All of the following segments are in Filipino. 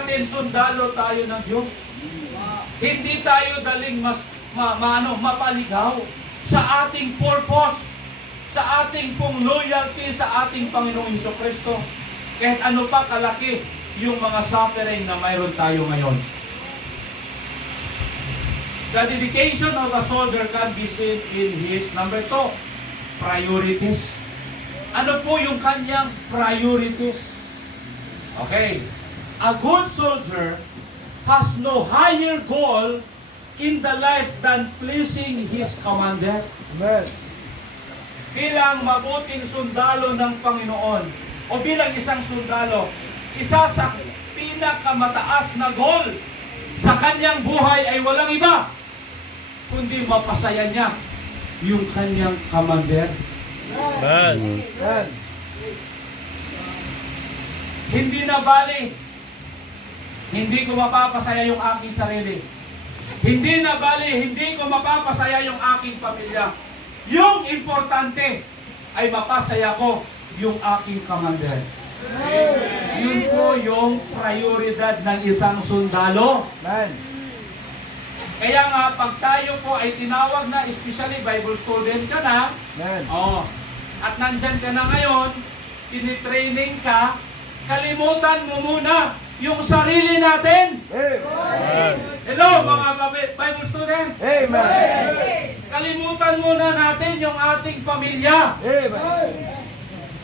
natin sundalo tayo ng Diyos. Hindi tayo daling mapaligaw sa ating purpose, sa ating pong loyalty sa ating Panginoong Jesucristo. Kahit ano pa kalaki yung mga suffering na mayroon tayo ngayon. The dedication of a soldier can be seen in his, number 2, priorities. Ano po yung kanyang priorities? Okay. A good soldier has no higher goal in the life than pleasing his commander. Amen. Bilang mabuting sundalo ng Panginoon o bilang isang sundalo, isa sa pinakamataas na goal sa kanyang buhay ay walang iba kundi mapasaya niya yung kanyang commander. Amen. Amen. Hindi na bali, hindi ko mapapasaya yung aking sarili. Hindi na bali, hindi ko mapapasaya yung aking pamilya. Yung importante ay mapasaya ko yung aking commander. Yun po yung prioridad ng isang sundalo. Amen. Kaya nga, pag tayo po ay tinawag na, especially Bible student ka na, Amen. at nandyan ka na ngayon, tinitraining ka, kalimutan mo muna yung sarili natin. Amen. Hello mga Bible student. Amen. Kalimutan muna natin yung ating pamilya. Amen.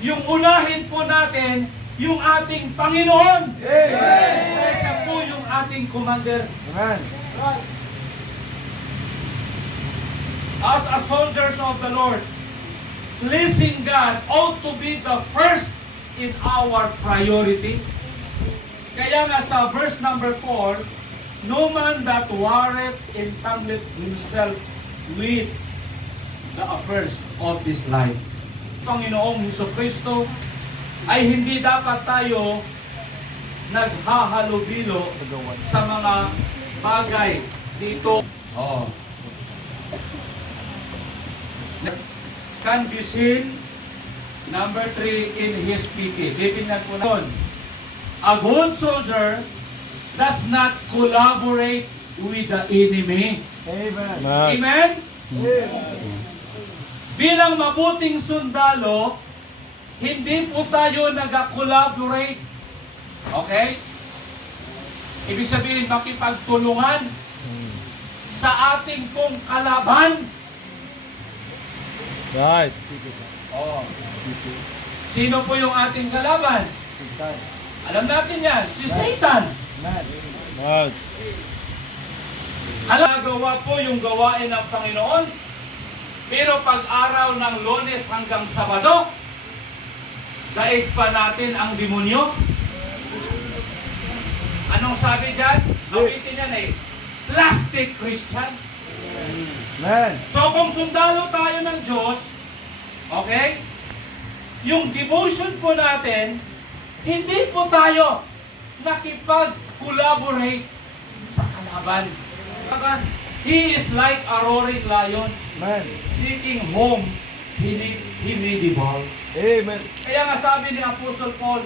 Yung unahin po natin yung ating Panginoon. Amen. Kasi po yung ating commander. Amen. As a soldiers of the Lord, pleasing God ought to be the first in our priority. Kaya nga sa verse number 4, no man that warreth entangleth himself with the affairs of this life. Panginoong Jesucristo ay hindi dapat tayo naghahalubilo sa mga bagay dito. Can be seen, number 3, in his PP. Bibigyan po na. A good soldier does not collaborate with the enemy. Amen. Amen? Amen. Bilang mabuting sundalo, hindi po tayo nag-collaborate. Okay? Ibig sabihin, makipagtulungan sa ating pong kalaban. Right. Sino po yung ating kalaban? Alam natin yan, si Satan. Amen. Right. Alam, gawa po yung gawain ng Panginoon. Pero pag araw ng Lunes hanggang Sabado, daig pa natin ang demonyo. Anong sabi dyan? Awitin yan eh, plastic Christian. Amen. So kung sundalo tayo ng Diyos, okay, yung devotion po natin, hindi po tayo nakipag-collaborate sa kalaban. He is like a roaring lion, Amen. seeking whom he may devour. Amen. Kaya nga sabi ni Apostle Paul,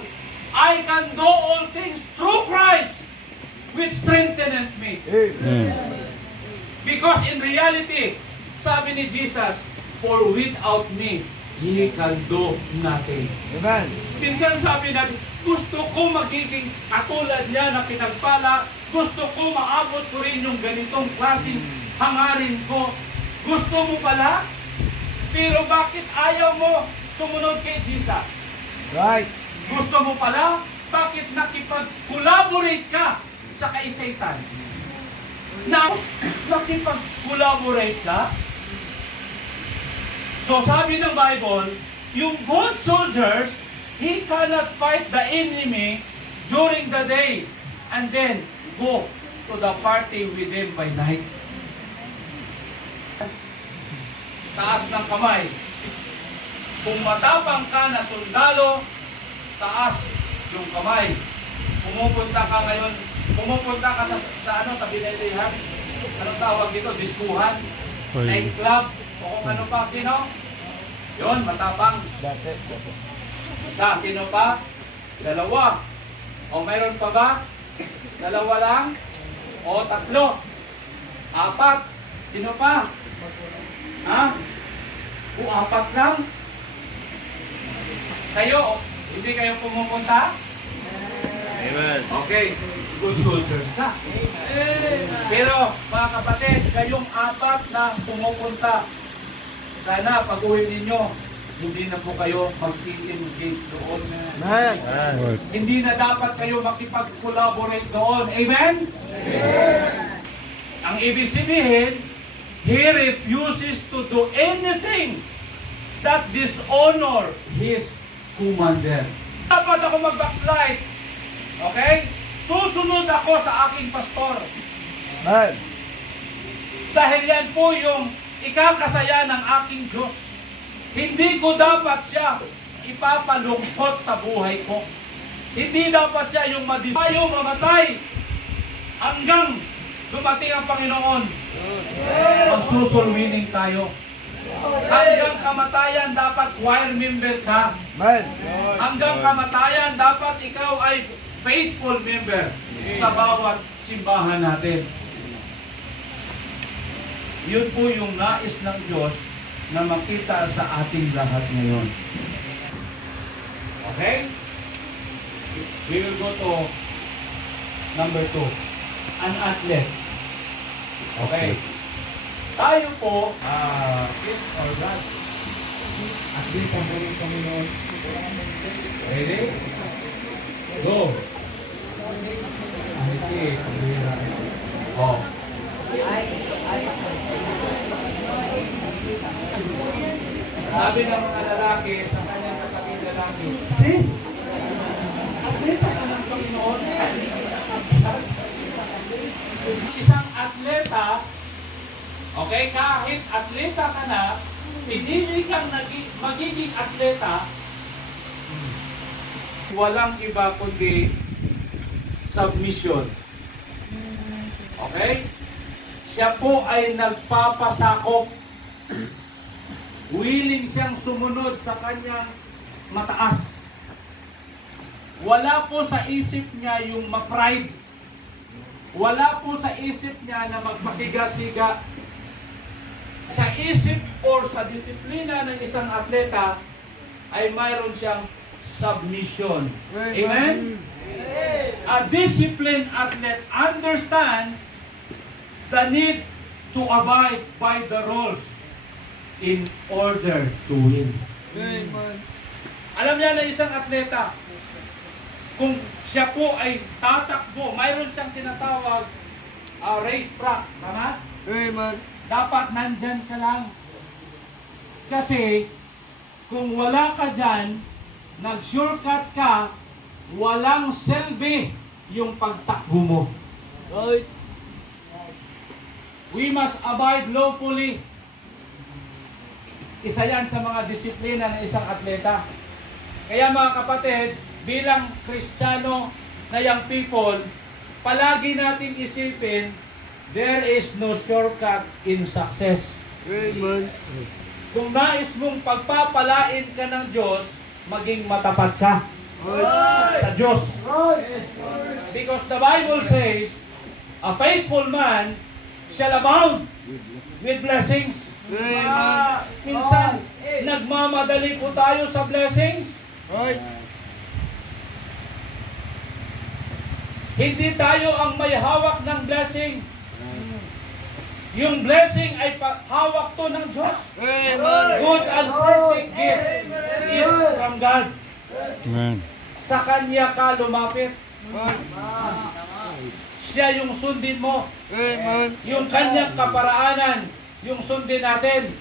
I can do all things through Christ, which strengtheneth me. Amen. Because in reality, sabi ni Jesus, for without me, ye can do nothing. Amen. Minsan sabi natin, gusto ko magiging katulad niya na pinagpala, gusto ko maabot ko rin yung ganitong klaseng hangarin ko. Gusto mo pala? Pero bakit ayaw mo sumunod kay Jesus? Right. Gusto mo pala? Bakit nakipag-collaborate ka sa kay Satan? Na nakipag-collaborate ka? So sabi ng Bible, yung good soldiers, he cannot fight the enemy during the day and then go to the party with them by night. Taas ng kamay. Kung matapang ka na sundalo, taas yung kamay. Pumupunta ka ngayon, pumupunta ka sa binilihan. Anong tawag dito? Diskuhan, nightclub, o kung ano pa, sino? Yun, matapang. Dati. Isa, sino pa? Dalawa. O mayroon pa ba? Dalawa lang? O tatlo? Apat? Sino pa? Ha? O apat lang? Kayo, hindi kayo pumupunta? Amen. Okay, good soldiers ka. Pero mga kapatid, kayong apat na pumupunta, sana pag-uwi ninyo, hindi na po kayo mag-engage doon. Amen. Amen. Hindi na dapat kayo makipag-collaborate doon. Amen? Ang ibig sabihin, he refuses to do anything that dishonor his commander. Dapat ako mag-backslide. Okay? Susunod ako sa aking pastor. Amen. Dahil yan po yung ikakasaya ng aking Diyos. Hindi ko dapat siya ipapalungkot sa buhay ko. Hindi dapat siya yung tayo mamatay hanggang dumating ang Panginoon. Magsusulwining tayo. Hanggang kamatayan dapat choir member ka. Amen. Hanggang kamatayan dapat ikaw ay faithful member sa bawat simbahan natin. Yun po yung nais ng Diyos na makita sa ating lahat ngayon. Okay? We will go to number 2. An athlete. Okay? Tayo po, kiss or God? Athlete ang mga Panginoon. Ready? Go! Oh. Sabi ng mga lalaki sa kanyang kapatid lalaki, Sis, atleta ka ng Panginoon. Isang atleta, okay, kahit atleta ka na, pinili kang magiging atleta, walang iba kundi submission. Okay? Siya po ay nagpapasakop. Willing siyang sumunod sa kanyang mataas. Wala po sa isip niya yung ma-pride. Wala po sa isip niya na magpasiga-siga. Sa isip or sa disiplina ng isang atleta ay mayroon siyang submission. Amen? A disciplined athlete understand the need to abide by the rules in order to win. Amen. Alam niya na isang atleta, kung siya po ay tatakbo, mayroon siyang tinatawag race track, tama? Amen. Dapat nandyan ka lang. Kasi, kung wala ka dyan, nag-shortcut ka, walang selby yung pagtakbo mo. Right. We must abide lawfully. Isa yan sa mga disiplina ng isang atleta. Kaya mga kapatid, bilang Kristiyano na young people, palagi natin isipin, there is no shortcut in success. Amen. Kung nais mong pagpapalain ka ng Diyos, maging matapat ka sa Diyos. Because the Bible says, a faithful man shall abound with blessings. Amen. Minsan, nagmamadali po tayo sa blessings. Right. Hindi tayo ang may hawak ng blessing. Yung blessing ay hawak to ng Diyos. Amen. Good and perfect gift is from God. Amen. Sa Kanya ka lumapit. Right. Siya yung sundin mo. Amen. Yung Kanyang kaparaanan, yung sundin natin.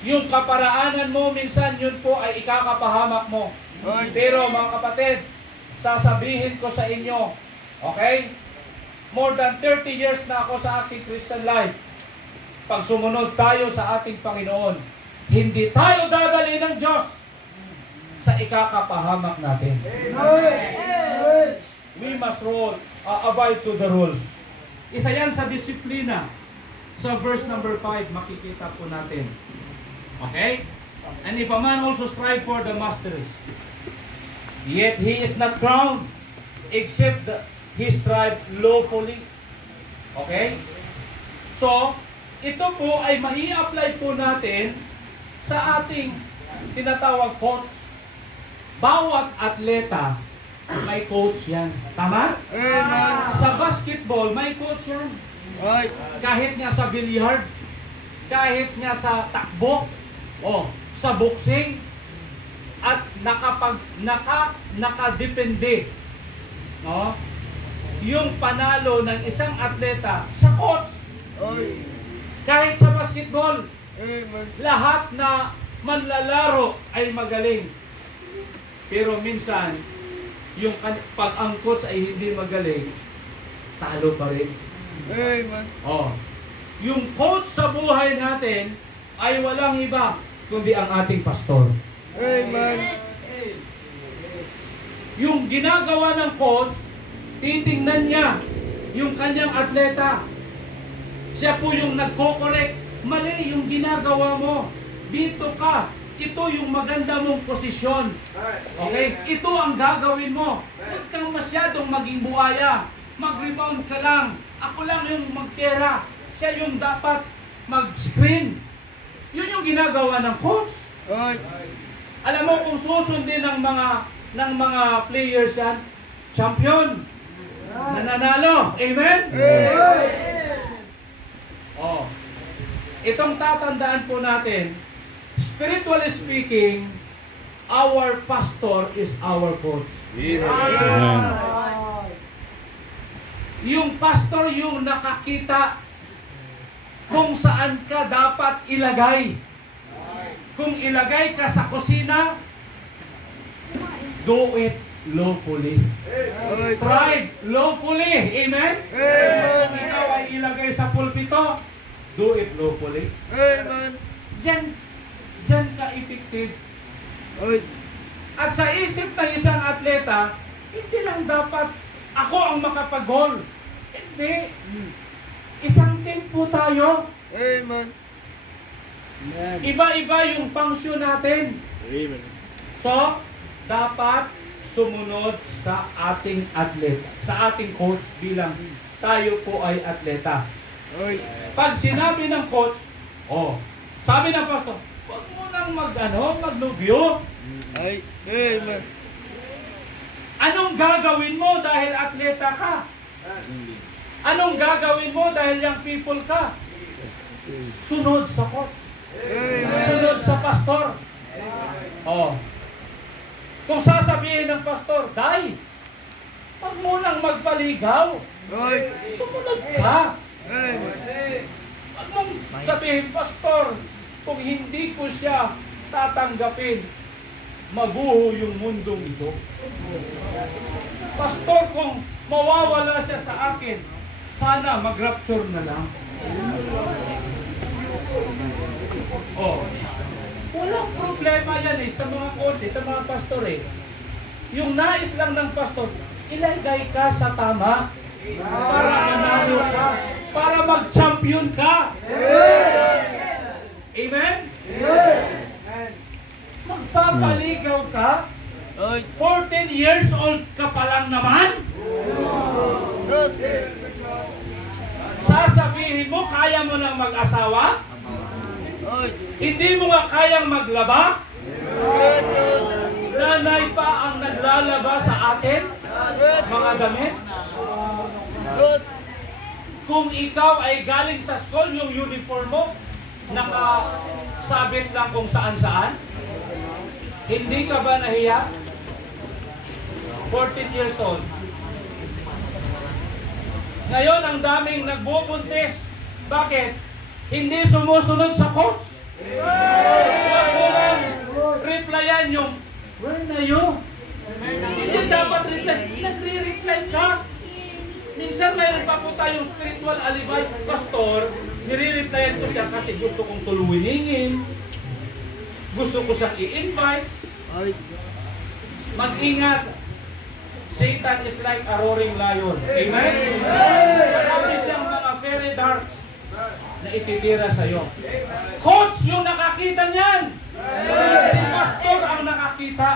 Yung kaparaanan mo, minsan yun po ay ikakapahamak mo. Right. Pero mga kapatid, sasabihin ko sa inyo, okay? More than 30 years na ako sa aking Christian life. Pag sumunod tayo sa ating Panginoon, hindi tayo dadali ng Diyos sa ikakapahamak natin. We must abide to the rules. Isa yan sa disiplina. Sa verse number 5, makikita po natin. Okay? And if a man also strive for the masteries, yet he is not crowned, except he strived lawfully. Okay? So, ito po ay mai-apply po natin sa ating tinatawag coach. Bawat atleta may coach yan. Tama? Amen. Sa basketball, may coach yan. Right. Kahit nga sa billiard, kahit nga sa takbo, sa boxing, at nakadepende, no? Yung panalo ng isang atleta sa coach. Right. Kahit sa basketball, Amen. lahat na manlalaro ay magaling. Pero minsan, pag ang coach ay hindi magaling, talo pa rin. Amen. Yung coach sa buhay natin ay walang iba kundi ang ating pastor. Amen. Yung ginagawa ng coach, titingnan niya yung kanyang atleta. Siya po yung nagko-correct. Mali yung ginagawa mo. Dito ka. Ito yung maganda mong posisyon. Okay? Ito ang gagawin mo. Huwag kang masyadong maging buhaya. Mag-rebound ka lang. Ako lang yung magtera. Siya yung dapat mag-screen. Yun yung ginagawa ng coach. Right. Alam mo kung susundin ng mga players yan, champion. Nananalo. Amen? Itong tatandaan po natin, spiritually speaking, our pastor is our coach. Amen. Yung pastor yung nakakita kung saan ka dapat ilagay. Kung ilagay ka sa kusina, do it lawfully. Strive lawfully. Amen? Kung ikaw ay ilagay sa pulpito, do it lawfully. Amen. Diyan ka effective. Right. At sa isip ng isang atleta, hindi lang dapat ako ang makapag-goal. Hindi. Isang team po tayo. Amen. Iba-iba yung function natin. Amen. So, dapat sumunod sa ating atleta, sa ating coach bilang tayo po ay atleta. Right. Pag sinabi ng coach, sabi ng pastor, huwag mo nang maglubyo. Right. Amen. Anong gagawin mo dahil atleta ka? Anong gagawin mo dahil young people ka? Sunod sa coach. Amen. Sunod sa pastor. Kung sasabihin ng pastor, Day, huwag mo nang magpaligaw. Right. Sumunod ka. Amen. Huwag mong sabihin, pastor, kung hindi ko siya tatanggapin, mabuho yung mundong ito. Pastor, kung mawawala siya sa akin, sana mag-rapture na lang. Walang problema yan sa mga coach, sa mga pastor Yung nais lang ng pastor, ilagay ka sa tama para manalo ka, para mag-champion ka. Amen? Magpapaligaw ka, Right. 14 years old ka pa lang naman. Sasabihin mo, kaya mo nang mag-asawa? Right. Hindi mo nga kayang maglaba? Right. Nanay pa ang naglalaba sa atin, mga damit. Good. Kung ikaw ay galing sa school, yung uniform mo, nakasabit lang kung saan-saan, hindi ka ba nahiya? 14 years old. Ngayon, ang daming nagbubuntis. Bakit? Hindi sumusunod sa coach. Huwag mo lang replyan yung, where na you? Hindi dapat reply. Nagre-reply ka. Minsan mayroon pa po tayong spiritual alibay. Pastor, nire-replyan ko siya kasi gusto kong suluwiningin. Gusto ko siyang i-invite. Right. Mag-ingat. Satan is like a roaring lion. Amen? Marami siyang mga very dark na ititira sa'yo. Coach yung nakakita niyan. Si pastor ang nakakita.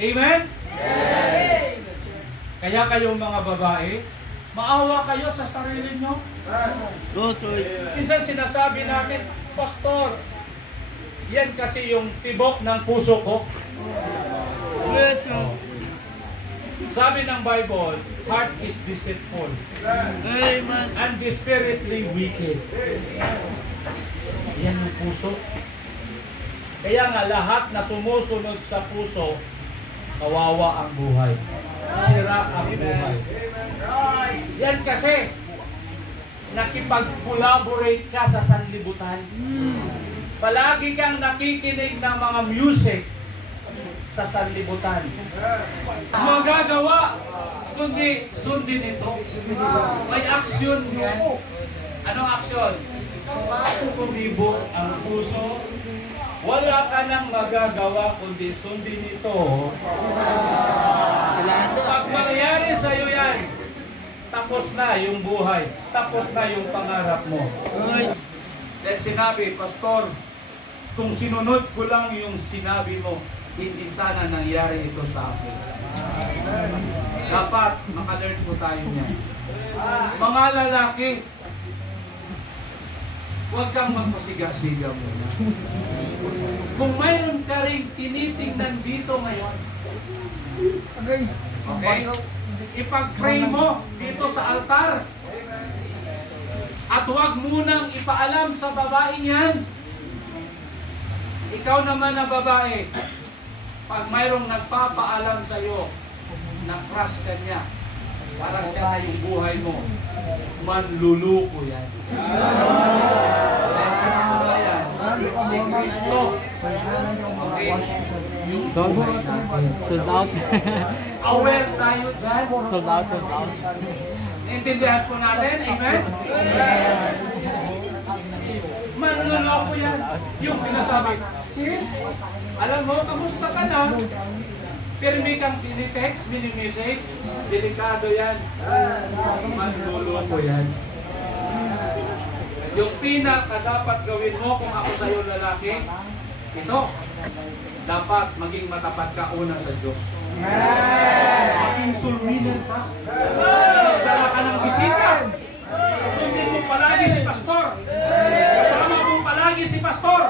Amen? Kaya kayong mga babae, maawa kayo sa sarili nyo. Good, oy. Minsan sinasabi natin, Pastor, yan kasi yung tibok ng puso ko. Good, son. Sabi ng Bible, heart is deceitful Amen. and desperately wicked. Yan yung puso. Kaya nga lahat na sumusunod sa puso, kawawa ang buhay. Sira ang buhay. Yan kasi, nakipag-collaborate ka sa sanlibutan. Palagi kang nakikinig ng mga music sa sanlibutan. Magagawa, kundi sundin ito. May aksyon yan. Anong aksyon? Kumibot ang puso. Wala ka nang magagawa kundi sundin ito. Pag mangyari sa'yo yan, tapos na yung buhay. Tapos na yung pangarap mo. Dahil sinabi, Pastor, kung sinunod ko lang yung sinabi mo, hindi sana nangyari ito sa akin. Dapat makalearn po tayo niyan. Mga lalaki, huwag kang magpasiga-siga muna. Kung mayroon ka rin tinitingnan dito ngayon, okay? Ipag-pray mo dito sa altar. At huwag munang ipaalam sa babaeng yan. Ikaw naman na babae, pag mayroong nagpapaalam sa iyo na crush ka niya, para siya na yung buhay mo, manluluko yan. Dahil sa katunayan, si Kristo, okay, yung buhay natin. Sold out. Aware tayo dyan. Sold out, sold out. Naintindihan po natin, amen? Manluloko yan. Yung pinasabi, sis, alam mo, kamusta ka na? Pirmi kang tinitext, mini-message, delikado yan. Manluloko yan. Yung pinaka dapat gawin mo kung ako sa'yo lalaki, ito, dapat maging matapat ka una sa Diyos. Maging sulwinin ka. Magdala ka ng bisita. Sundin mo palagi si Pastor. Kasama mo palagi si Pastor.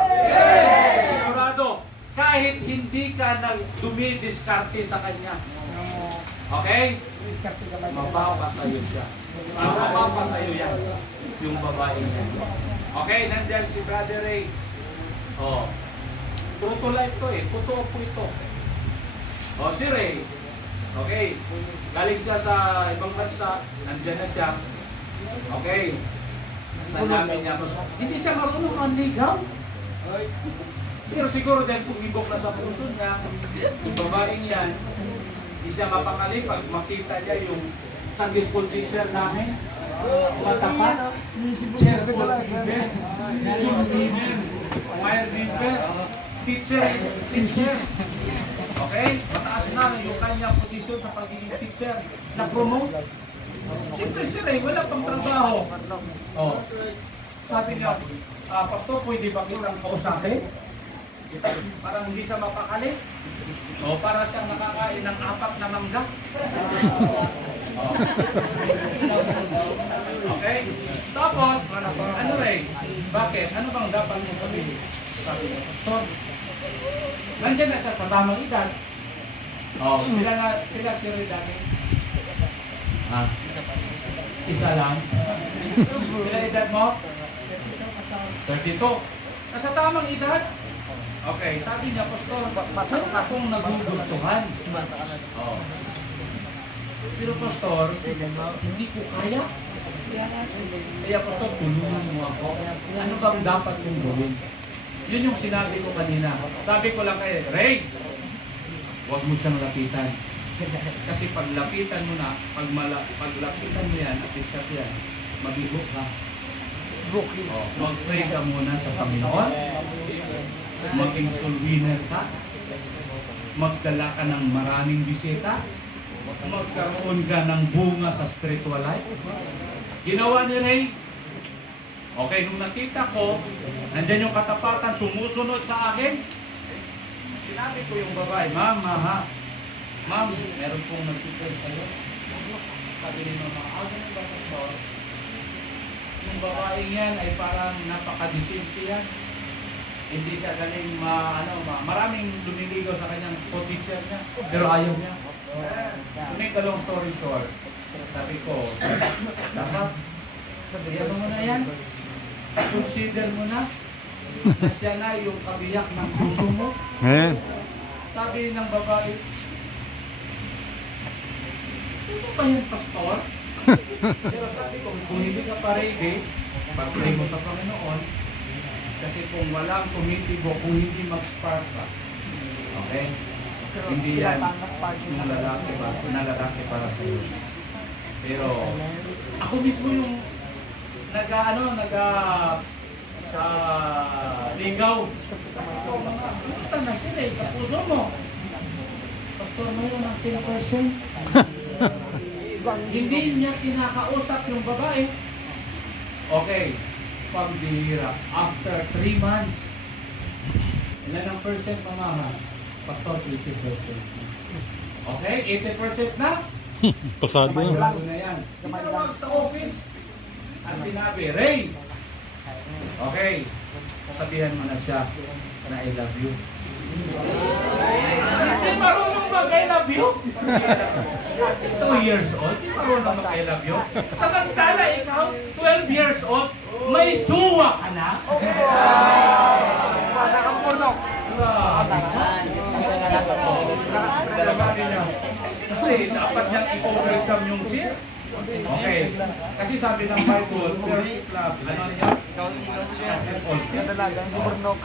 Sigurado, kahit hindi ka dumidiskarte sa kanya. Okay? Mapapasayo siya. Mapapasayo yan. Yung babae niya. Okay, nandyan si Brother Ray. Oh. True to life to eh. Totoo po ito. O si Ray, okay, galing siya sa ibang bansa, nandyan na siya, okay, sanabi niya, hindi siya marunong manligaw. Pero siguro dahil pumibok na sa puso niya, yung babaeng yan, hindi siya mapakali pag makita niya yung Sunday school teacher namin, matapat, cheerful leader, Zoom leader, choir leader, teacher. Okay? Mataas na yung kanyang posisyon sa pagiging teacher na promote. Siyempre si Ray, wala pang trabaho. Oh. Sabi niya, Pastor, pwede ba kitang kausapin? Parang hindi siya mapakali. O para siyang nakakain ng 4 na mangga. Oh. Okay? Tapos, ano Ray? Bakit? Ano bang dapat mo sabihin? Sabi niya, Pastor, nandiyan na siya sa tamang edad. Oh, sila si Ray dati. Isa lang. Sila edad mo? 32. Nasa tamang edad? Okay, sabi niya, Pastor, meron akong nagugustuhan. Oh. Pero Pastor, hindi ko kaya. Kaya Pastor, tulungan mo ako. Ano bang dapat kong gawin? Yun yung sinabi ko kanina. Sabi ko lang kay Ray, huwag mo siyang lapitan. Kasi pag lapitan mo na, pag lapitan mo yan, at least yan, mabigo ka. Oh, mag-pray ka muna sa Panginoon. Maging soul winner ka. Magdala ka ng maraming bisita. Magkaroon ka ng bunga sa spiritual life. Ginawa ni Ray. Okay, nung nakita ko, nandyan yung katapatan, sumusunod sa akin. Sinabi ko yung babae, Ma'am, meron pong nagtitell sa'yo. sabi ni Mama, ganun ba pastor? Yung babaeng yan ay parang napaka-disente yan. Hindi siya galing maraming lumiligaw sa kanyang co-teacher niya, pero ayaw niya. To make a long story short, sabi ko, dapat, sabihan mo na yan. Consider mo na siya na yung kabiyak ng puso mo. Amen. Sabi ng babae, ito ba yan, pastor? Pero sabi ko, kung hindi ka pa ready, pag-pray mo sa Panginoon, kasi kung walang tumitibo, kung hindi mag-spark ka, okay? Hindi yan yung lalaki ba, na lalaki para sa iyo. Pero, ako mismo yung sa ligaw. Basta na sila sa puso mo. Pastor mo yung ang 10%. Hindi niya kinakausap yung babae. Okay, pambihira. After 3 months, ilan ang percent mamahan? Pastor, 80%. Okay, 80% na? Pasado na. Bago na yan. Tinawag sa office. At sinabi, Ray! Okay, sabihan mo na siya na I love you. Hindi marunong mag-I love you. 2 years old, hindi marunong mag-I love you. Samantala ikaw, 12 years old, may jowa ka na. Nakapulok. Kasi dapat niyang i-overcome yung fear. Okay. Kasi sabi ng Bible, perfect love. Ano niya? Dalagang si Burnok.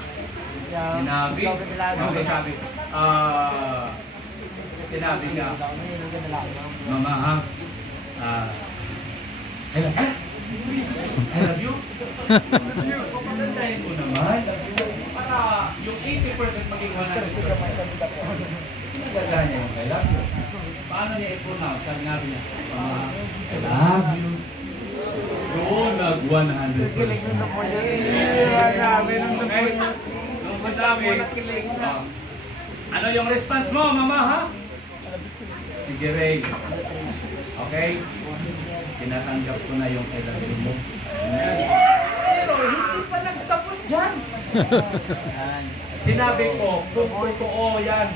Sinabi. Okay, sabi. Sinabi niya, Mama ha, I love you. Papagandahin ko naman. Para yung 80% maging 100%. Pinaganda niya yung I love you. Paano niya i-pronounce? Sabi nga niya, I love you. Doon nag-100%. Okay? Nung sasabi, ano yung response mo, Mama ha? Sige, Ray. Okay? Tinatanggap ko na yung I love you mo. Pero hindi pa nagtapos dyan. Sinabi ko, kung totoo yan,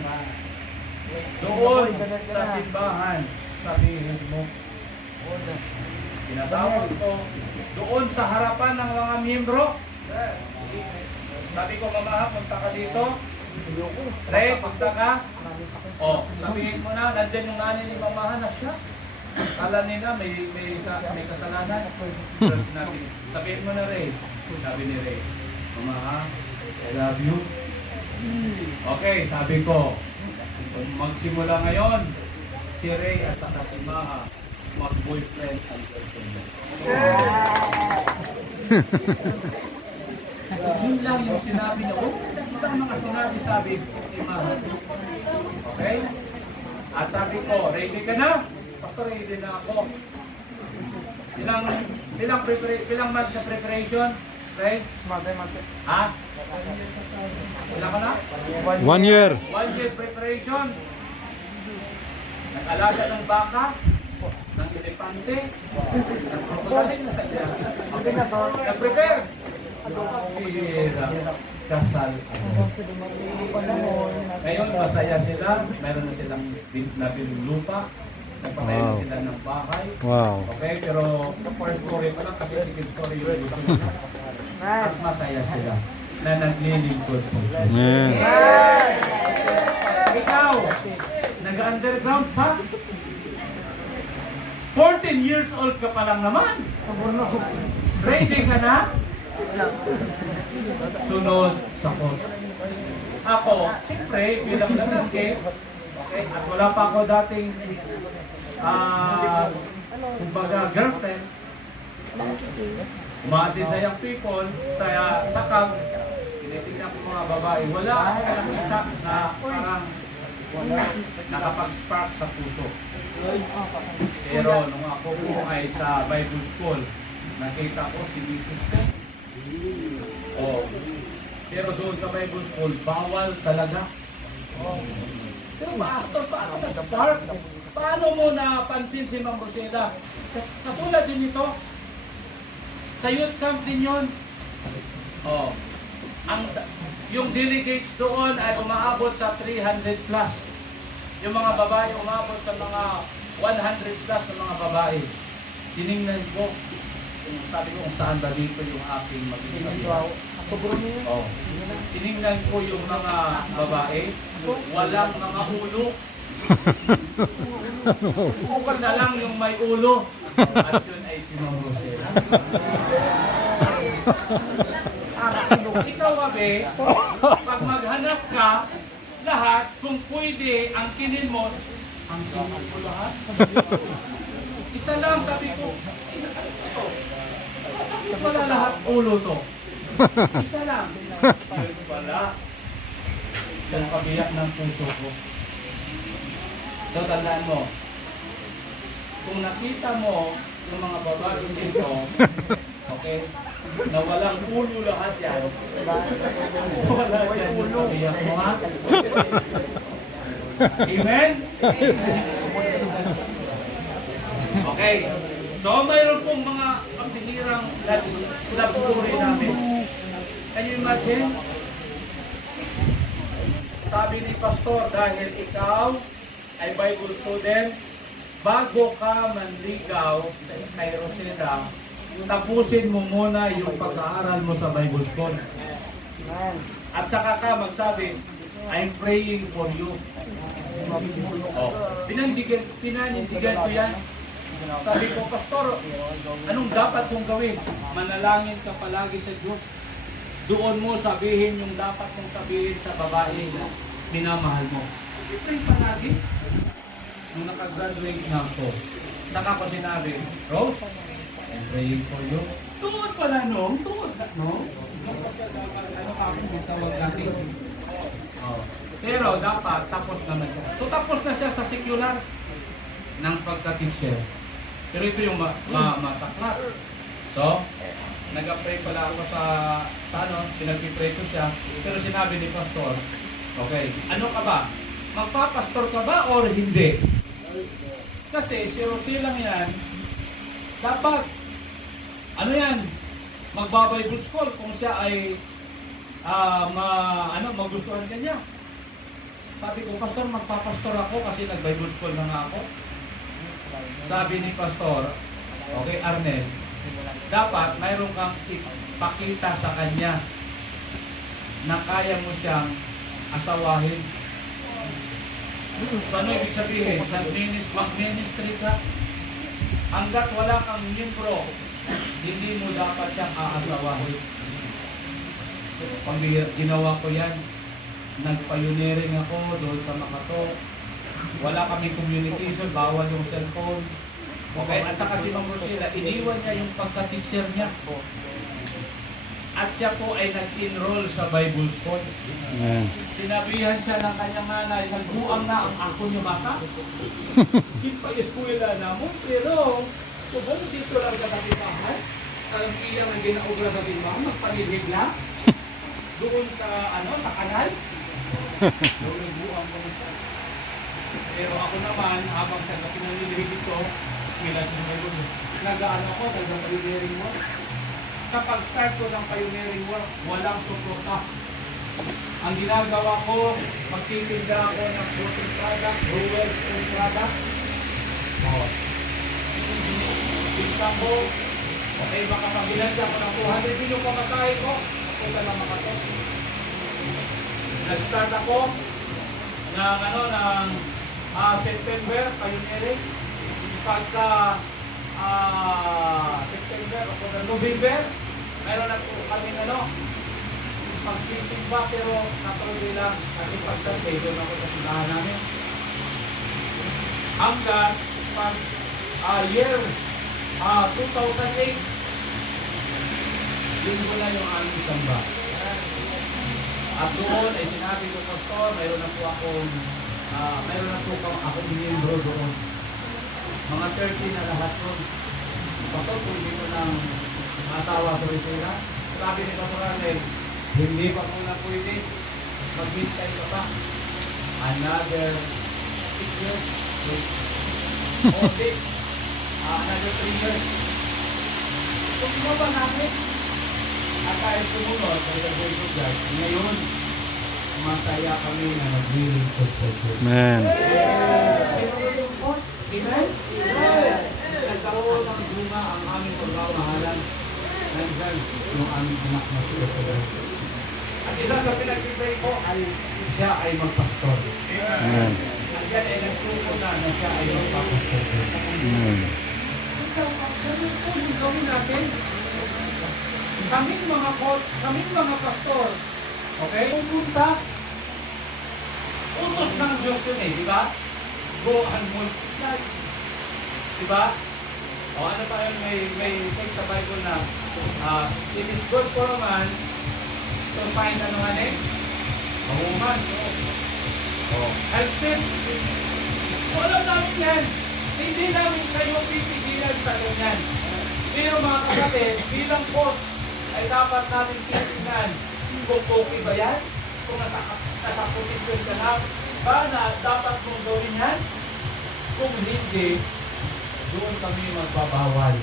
doon sa simbahan, sabihin mo. Tinatawag ko, doon sa harapan ng mga miyembro. Sabi ko, Mama, punta ka dito. Ray, punta ka. O, sabihin mo na, nandyan yung nanay ni Mama na siya. Kala nila may kasalanan. Pero sabihin mo na, Ray. Sabi ni Ray, Mama, I love you. Okay, sabi ko, magsimula ngayon, si Ray at saka si Maha, mag-boyfriend and girlfriend. Yun lang yung sinabi niya. Huwag na ang mga sinabi, sabi ni Maha. Okay? At sabi ko, ready ka na? Pastor, ready na ako. Ilang months na preparation? Ray? Ha? Ilang ka na? 1 year. 1 year preparation. Nag-alaga ng baka, ng elepante, ng krokodil. Nag-prepare. Kasal. Ngayon, masaya sila. Meron na silang nabiling lupa. Nagpatayo na sila ng bahay. Wow. Okay, pero first story pa lang kasi second story yung lupa. At masaya sila na naglilingkod sa Diyos. Amen. Ikaw, nag-underground pa? 14 years old ka pa lang naman. Ready ka na? Sunod sa court. Ako, siyempre, bilang lalaki, okay, at wala pa ako dating kumbaga girlfriend, umatin sa young people, sa camp, tinitingnan ko mga babae, wala akong nakita na parang nakapag-spark sa puso. Pero nung ako po ay sa Bible School, nakita ko si Mrs. ko. Oh. Pero doon sa Bible School, bawal talaga. Pero pastor, paano nag-spark? Paano mo napansin si Ma'am Rosela? Katulad din ito, sa youth camp din yun. Oh. Yung delegates doon ay umaabot sa 300 plus. Yung mga babae umaabot sa mga 100 plus ng mga babae. Tiningnan ko, sabi ko kung saan ba dito yung aking magiging. Oh. Tiningnan ko yung mga babae, walang mga ulo. Isa lang yung may ulo. At yun ay si Ma'am Rosela. Ikaw, Abe, pag maghanap ka, lahat, kung pwede, ang kinin mo, ang kinin ko lahat. Isa lang, sabi ko, bakit pala lahat ulo to? Isa lang. Yun pala, isang pabiyak ng puso ko. So, tandaan mo, kung nakita mo yung mga babae dito, okay, na walang ulo lahat yan, wala yan yung pabiyak mo, ha? Amen? Okay. So, mayroon pong mga pambihirang love story namin. Can you imagine? Sabi ni Pastor, dahil ikaw ay Bible student, bago ka manligaw kay Rosela, tapusin mo muna yung pag-aaral mo sa Bible school. At saka ka magsabi, I'm praying for you. Oh. Pinanindigan ko yan. Sabi ko, Pastor, anong dapat kong gawin? Manalangin ka palagi sa Diyos. Doon mo sabihin yung dapat mong sabihin sa babae na minamahal mo. I-pray palagi. Nung nakagraduate na ako, saka ko sinabi, Rose, I'm praying for you. Tungod pala, no? Tungod na, no? Ano kami, tawag natin. Oh. Pero dapat, tapos naman siya. So tapos na siya sa secular ng pagka-teacher. Pero ito yung masaklat. So, nag-pray pala ako sa ano, pinag-pray ko siya. Pero sinabi ni Pastor, okay, ano ka ba? Magpapastor ka ba or hindi? Kasi si Rosela yan, dapat, ano yan, magba-Bible school kung siya ay magustuhan ka niya. Sabi ko, Pastor, magpapastor ako kasi nag-Bible school na nga ako. Sabi ni Pastor, okay, Arnel, dapat mayroon kang ipakita sa kanya na kaya mo siyang asawahin. So ano ibig sabihin? Mag-ministry ka, hanggat wala kang miyembro, hindi mo dapat siyang aasawahin. Pag ginawa ko yan, nag-pioneering ako doon sa Makato. Wala kami communication, bawal yung cellphone. Okay, at saka si Ma'am Rosela, iniwan niya yung pagka-teacher niya. At siya po ay nag-enroll sa Bible School. Amen. Sinabihan siya ng kanyang nanay, nagbuang na ang ako niyo bata. Hindi pa eskwela na mo, pero kung dito lang sa katibahan, alam iya na ginaubra sa tibahan, magpanilhig na. Doon sa, sa kanal. Doon nagbuang ko siya. Pero ako naman, habang sa pinanilhig ito, nag-ano ko, nag-pioneering work. Sa pag-start ko ng pioneering work, walang suporta. Ang ginagawa ko, magtitinda ako ng clothing product, Brewers and product. Tinda ko, okay, baka mabilansya ako ng 200 billion pamasahe ko, napunta lang makato. Nag-start ako ng September, pioneering. Pagka September o November, mayroon na po kami magsisimba, pero Saturday lang kasi pag Sunday doon ako sa simbahan namin. Hanggang pag year 2008, yun wala yung aming samba. At doon ay sinabi ko, Pastor, mayroon na po akong miyembro doon. Mga 30 na lahat doon. Pastor, kung hindi ko ng asawa sa Rosela, sabi ni Pastor Arnel, hindi pa po na pwede, maghintay ka pa. Another 6 years. Only. Another 3 years. Kung ba natin, at tayo sumunod, by the grace of God, ngayon, masaya kami na naglilingkod sa Diyos. Man. Sino yung po? Amen? Nagkaroon ng bunga ang aming pagmamahalan. Nandyan yung aming anak na sila sa Diyos. At isa sa pinag-pray ko ay siya ay magpastor. Amen. At yan ay nagsuko na siya ay magpapastor. Amen. Ganun po yung gawin natin. Kaming mga coach, kaming mga pastor, okay? Pupunta, utos ng Diyos yun di ba? Go and multiply. Di ba? O ano pa yun, may text sa Bible na it is good for a man to find ano nga a woman. Help them. So alam namin yan. Hindi namin kayo pipigilan sa ganyan. Pero mga kapatid, bilang coach, ay dapat natin titingnan kung okay ba yan? Kung nasa posisyon ka na, ba na dapat mong gawin yan? Kung hindi, doon kami magbabawal.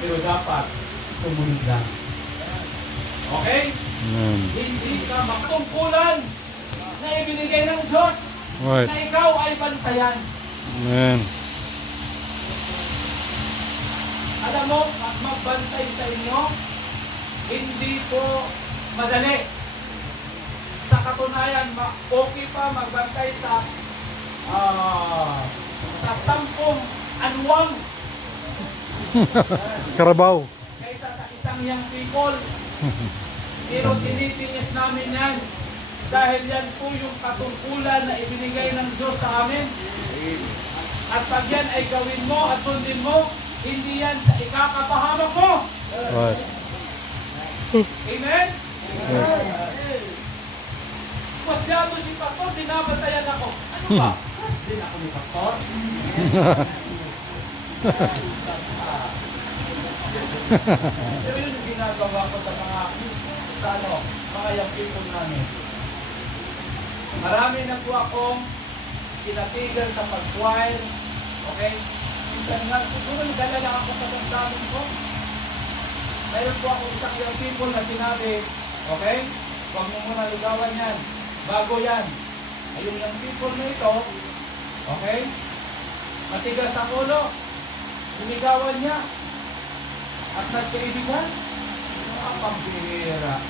Pero dapat sumunod lang. Okay? Amen. Hindi ka makatungkulan na ibinigay ng Diyos Right. na ikaw ay bantayan. Amen. Alam mo, magbantay sa inyo, hindi po madali. Sa katunayan, okay pa magbantay sa 10 anwang Karabaw. kaysa sa isang young people. Pero tinitiis namin yan dahil yan po yung katungkulan na ibinigay ng Diyos sa amin. At pag yan ay gawin mo at sundin mo, hindi yan sa ikakapahamak mo. Right. Amen? Right. Masyado si Pastor, dinabatayan ako. Ano ba? Din ako ni Pastor? Pero yun yung ginagawa ko sa mga young people namin. Marami na po akong tinatigil sa pag-choir. Okay? Minsan nga, siguro nagdala lang ako sa damdamin ko. Mayroon po akong isang young people na sinabi, okay? Huwag mo muna ligawan yan. Bago yan. Ay yung young people na ito, okay? Matigas ang ulo. Lumigawan niya. At nagkaibigan. Ang pambihira.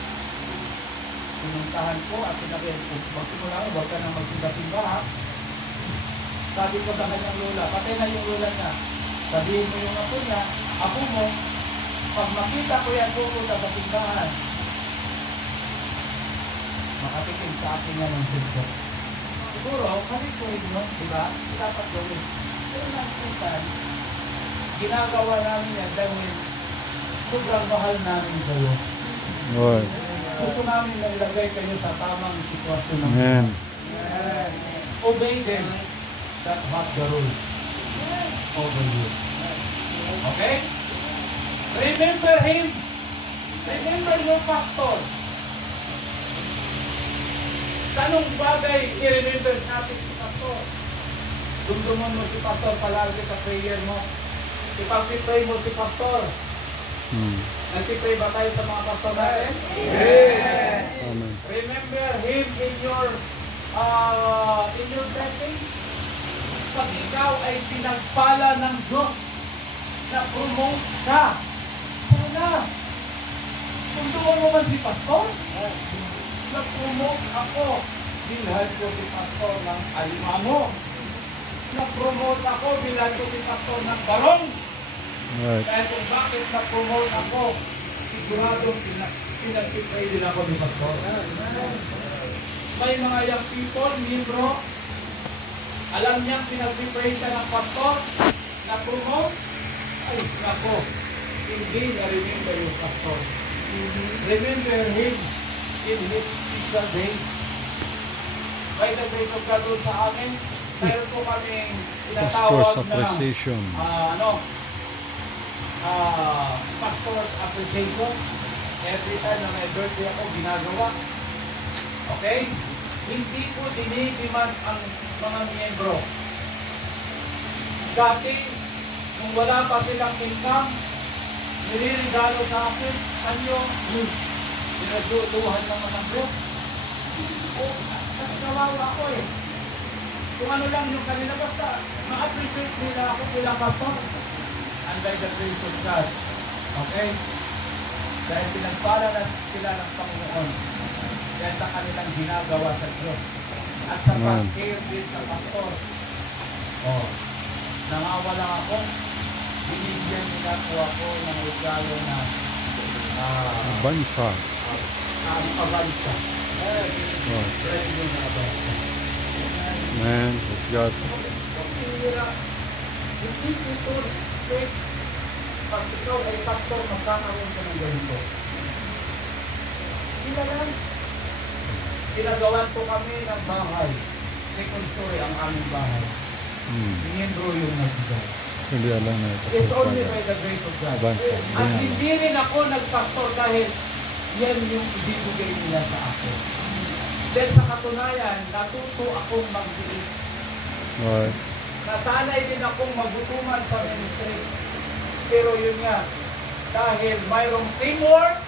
Pinuntahan ko at sinabihan ko, magsimula ko, huwag ka nang magsimba-simba ha. Sabi ko sa kanyang lola, patay na yung lola niya. Sabihin mo yung apo niya, apo mo, pag makita ko yan, pupunta sa simbahan. Makatikim sa akin yan ng silbo. Siguro, kami ko rin yun, di ba? Dapat gawin. Pero nagsisan, ginagawa namin yan dahil sobrang mahal namin kayo. Right. Gusto namin na ilagay kayo sa tamang sitwasyon ng Amen. Yes. Obey them that have the rule over you. Okay? Remember him. Remember your pastor. Sa anong bagay i-remember natin si pastor? Dumduman mo si pastor palagi sa prayer mo. Ipag-pray mo si pastor. Nagpipray ba tayo sa mga pastor natin? Yes. Amen. Remember him in your blessing. Pag ikaw ay pinagpala ng Diyos na promote ka, sana, kung doon mo man si pastor, na-promote ako. Bilhan ko si pastor ng Alimano. Na-promote ako, bilhan ko si pastor ng Barong. Right. Kaya kung bakit na-promote ako, sigurado pinag-pray din ako ni pastor. May mga young people, miyembro, alam niyang pinag-pray siya ng pastor, na-promote, ay, nako, hindi na-remember yung pastor. Remember him in his special day. By the grace of God doon sa amin, mayroon po kaming Of tinatawag course, na appreciation. pastor's appreciation. Every time na may birthday ako, ginagawa. Okay? Hindi po dinidiman ang mga miyembro. Dati, nung wala pa silang income, nilirigalo sa akin, anyo, pinagluhan naman ang bro. Oh, kasi kawawa ako eh. Kung ano lang yung kanila, basta ma-appreciate nila ako bilang pastor. And by the grace of God. Okay? Dahil pinagpala na sila ng Panginoon. Dahil sa kanilang ginagawa sa Diyos. At sa Amen. pag-care din sa pastor. Oh, nangawala ako. Binigyan nila ko ako ng regalo na Bansa. pabansa. Right. Pwede yung nabansa. Man, it's God. Hindi ito expect pag ikaw ay pastor, magkakaroon ka ng ganito. Sila lang. Sinagawan po kami ng bahay. Second story ang aming bahay. Miyembro yung nagbigay. Hindi alam na ito. It's only by the grace of God. Bansa. At hindi rin ako nagpastor dahil yan yung ibibigay nila sa akin. Dahil sa katunayan, natuto akong magdiit. Right. Nasanay din akong magutuman sa ministry. Pero yun nga, dahil mayroong teamwork,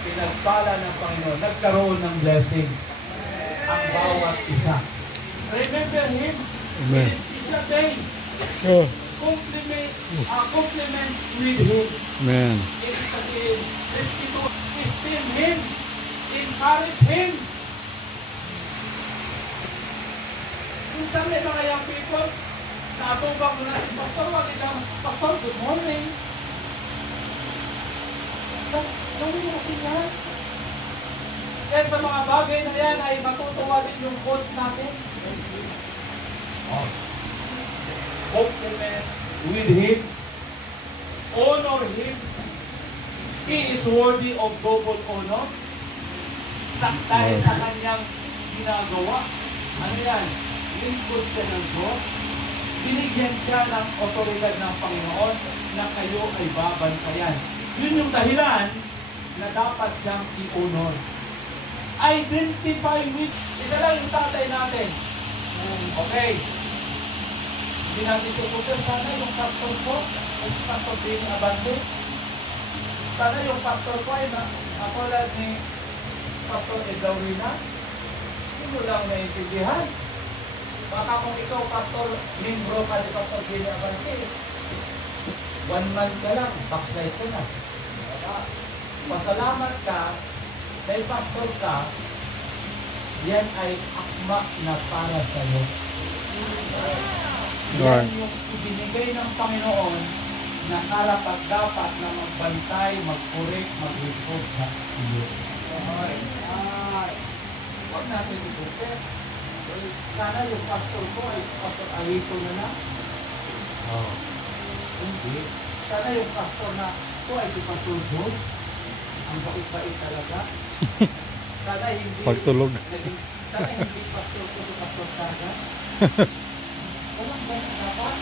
pinagpala ng Panginoon, nagkaroon ng blessing ang bawat isa. Remember Him? Amen. It is a day. Oh, Compliment with Him. man. It is a day. Esteem Him. Encourage Him. Minsan may mga young people, natubang mo na si Pastor, wag ikaw, Pastor, good morning. Gawin natin yan. Kaya sa mga bagay na yan ay matutuwa din yung coach natin. Compliment with Him. Honor Him. He is worthy of double honor. Dahil sa kanyang ginagawa. Ano yan? Lingkod siya ng Diyos. Binigyan siya ng otoridad ng Panginoon na kayo ay babantayan. Yun yung dahilan na dapat siyang i-honor. Identify with, isa lang yung tatay natin. Okay. Hindi natin tututin, sana yung pastor ko, ay si Pastor Dini Abante. Sana yung pastor ko ay katulad ni Pastor Edawina. Hindi mo lang naiintindihan. Baka kung ikaw, Pastor, membro ka ni Pastor Dini Abante, 1 month ka lang, backslide ka na. Pasalamat ka, dahil pastor ka, yan ay akma na para sa iyo. Yan yung ibinigay ng Panginoon na karapat dapat na magbantay, mag-correct, mag-report sa iyo. Huwag natin i-prepare. Sana yung pastor ko ay Pastor Alito na na. Hindi. Sana yung pastor na ito ay si Pastor Jones. Ang bait-bait talaga. Sana hindi Pagtulog. Sana hindi pastor ko si Pastor Saga. Walang ganun dapat.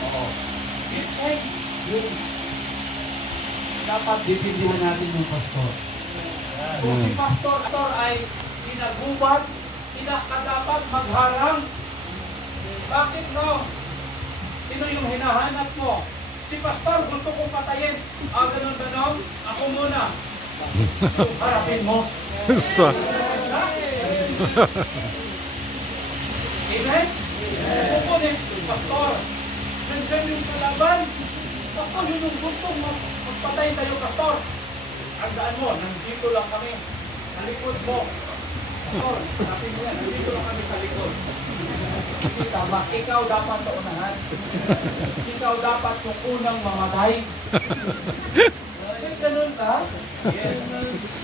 Oo. Yun. Dapat dipindihan natin yung pastor. Kung si pastor ay ginagubad, dapat magharang. Bakit no? Sino yung hinahanap mo? Si pastor gusto kong patayin. Ganun. Ako muna. Harapin mo. Sa. Amen? Kukunin, pastor. Nandiyan yung kalaban. Pastor, yun yung gustong magpatay sa'yo, pastor. Andaan mo, nandito lang kami. Sa likod mo. Pastor, sabi mo yan, nandito lang kami sa likod. Hindi tama, ikaw dapat sa unahan. Ikaw dapat yung unang mamatay. May ganun ka? Yes.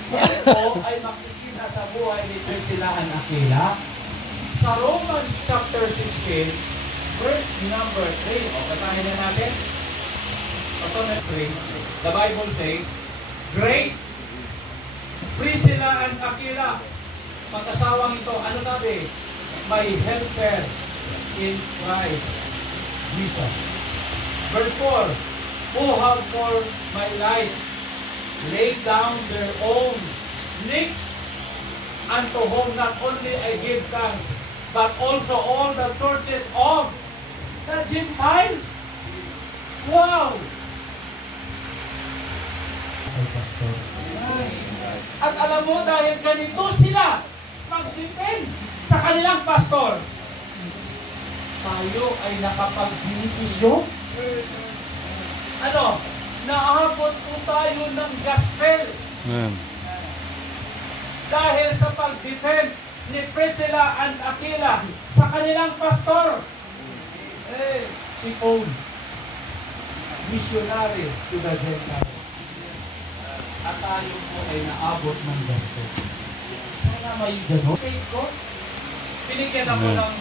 Ito ay makikita sa buhay ni Priscillahan Aquila. Sa Romans chapter 16, verse number 3. O, basahin na natin. Ito na 3. The Bible says, Great Priscilla and Aquila. Mag-asawang ito, ano sabi? My helper in Christ Jesus. Verse 4, who have for my life laid down their own necks, unto whom not only I give thanks, but also all the churches of Gentiles. Wow! At alam mo, dahil ganito sila mag-depend sa kanilang pastor, tayo ay nakapag-benepisyo. Ano? Naabot po tayo ng gospel Amen. dahil sa pag-depend ni Priscilla and Aquila sa kanilang pastor. Si Paul, missionary to the Gentiles. At tayo po ay naabot ng gospel. Sana may gano'n. Faith ko, binigyan ako ng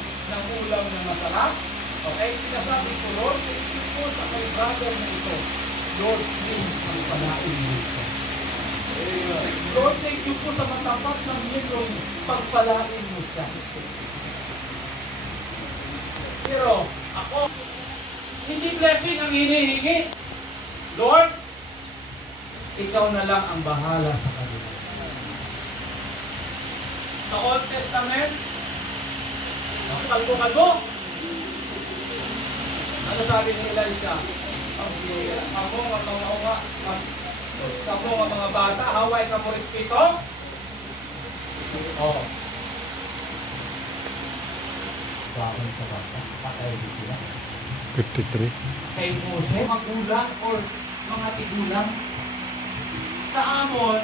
ulam na masarap. Okay? Pinasabi ko, Lord, thank you po sa kay brother na ito. Lord, please, pagpalain mo ito. Lord, thank you po sa matapat ng milyon. Pagpalain mo siya. Pero, ako, hindi blessing ang hinihingi. Lord, ikaw na lang ang bahala sa kanila. Sa Old Testament, kalbo-kalbo. Ano sabi ni Elijah? Ako nga mga bata, haway ka mo respeto? Oo. Bakit sa bata? Patay din sila. 53. Kay Mose, magulang or mga tigulang. Sa Amon,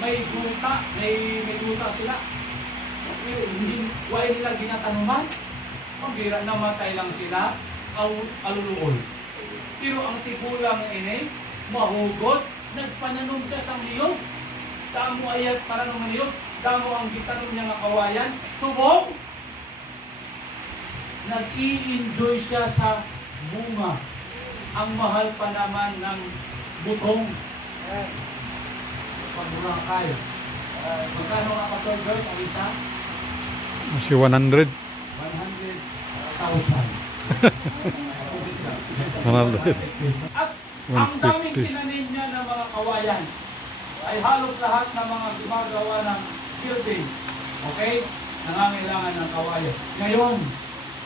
may duta, may duta sila. Hindi, wala nila ginatanuman. Pambira, namatay lang sila, aluluol. Pero ang tigulang ini, mahugot, nagpananom siya sa niyog. Damo ayat para ng niyog, damo ang gitanom niya nga kawayan. Subong, nag-i-enjoy siya sa bunga. Ang mahal pa naman ng butong. Pag-Boracay. Magkano nga Pastor Joyce ang isa? Kasi 100. 100,000. At ang daming 150. tinanim niya ng mga kawayan ay halos lahat ng mga gumagawa ng building. Okay? Nangangailangan ng kawayan. Ngayon,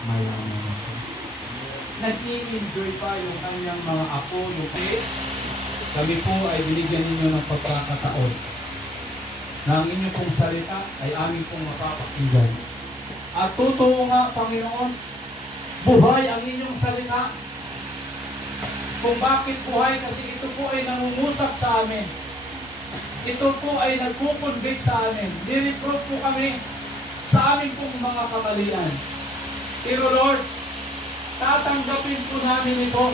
mayaman ako. Nag-i-enjoy pa yung kanyang mga apo. Okay? Kami po ay binigyan ninyo ng pagkakataon na ang inyong pong salita ay aming pong mapapakinggan. At totoo nga, Panginoon, buhay ang inyong salita. Kung bakit buhay, kasi ito po ay nangungusap sa amin. Ito po ay nagkukonvict sa amin. Nireprove po kami sa aming pong mga kamalian. Pero Lord, tatanggapin po namin ito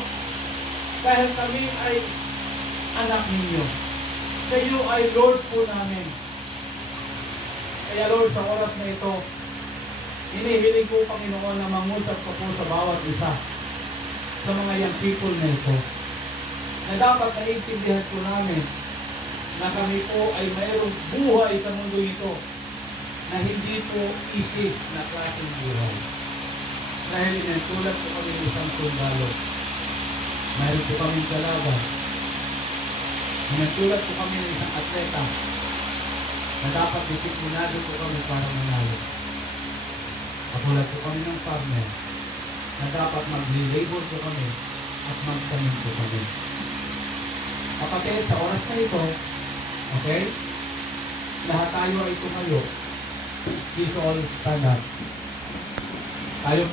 dahil kami ay anak ninyo. Kayo ay Lord po namin. Kaya Lord, sa oras na ito, hinihiling ko, Panginoon, na mangusap ka po sa bawat isa sa mga young people na ito, na dapat naiintindihan po namin na kami po ay mayroong buhay sa mundo ito na hindi po easy na klaseng buhay. Dahil tulad po kami ng isang sundalo. Mayroon po kami dalaga. Tulad po kami ng isang atleta na dapat disiplinado po kami para manalo. Katulad po kami ng farmer na dapat mag-labor po kami at magtanim po kami. Kapatid, sa oras na ito, okay, lahat tayo ay tumayo. Please all stand up. Tayo po